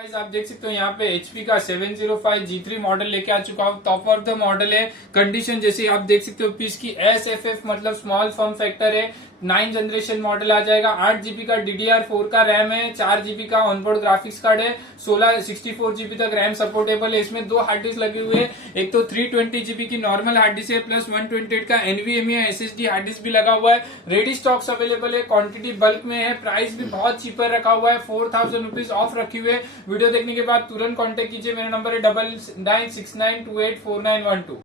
Guys आप देख सकते हो यहाँ पे HP का 705 G3 मॉडल लेके आ चुका हूँ। टॉप ऑफ द मॉडल है। कंडीशन जैसे आप देख सकते हो पीस की SFF मतलब स्मॉल फॉर्म फैक्टर है। 9 जनरेशन मॉडल आ जाएगा। 8 GB का DDR4 का रैम है। 4 GB का ऑनबोर्ड ग्राफिक्स कार्ड है। 64 GB तक रैम सपोर्टेबल है। इसमें 2 हार्ड डिस्क लगे हुए हैं। एक तो 320 GB की नॉर्मल हार्ड डिस्क है प्लस 128 का NVMe SSD हार्ड डिस्क भी लगा हुआ है। रेडी स्टॉक्स अवेलेबल है। क्वांटिटी बल्क में है। प्राइस भी बहुत चीपर रखा हुआ है। 4000 रुपीज ऑफ रखी हुई है। वीडियो देखने के बाद तुरंत कांटेक्ट कीजिए। मेरा नंबर है 9969284912।